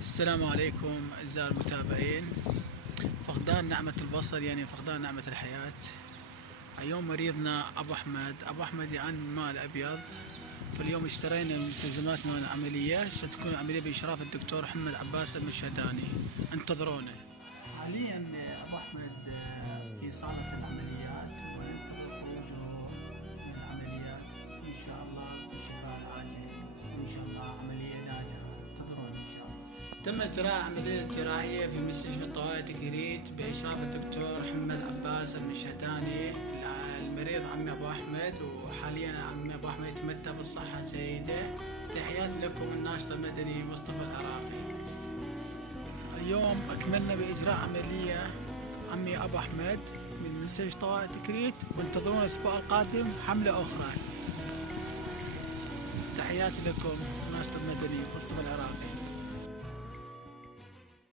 السلام عليكم أعزائي المتابعين. فقدان نعمة البصر يعني فقدان نعمة الحياة. اليوم مريضنا أبو أحمد يعاني من الماء الأبيض. فاليوم اشترينا المستلزمات مال العملية، ستكون العملية بإشراف الدكتور محمد عباس المشهداني. انتظرونا. حاليا أبو أحمد في صالة العمليات وننتظر خروجه من العمليات، إن شاء الله بالشفاء العاجل، وإن شاء الله عملية ناجحة. انتظرونا إن شاء الله. تم إجراء عملية جراحية في مستشفى طوارئ تكريت بإشراف الدكتور محمد عباس المشهداني. المريض عمي أبو أحمد، وحاليا عمي أبو أحمد يتمتع بالصحة جيدة. تحياتي لكم الناشط المدني مصطفى العراقي. اليوم أكملنا بإجراء عملية عمي أبو أحمد من مستشفى طوارئ تكريت، وانتظرونا الأسبوع القادم حملة أخرى. تحياتي لكم الناشط المدني مصطفى العراقي.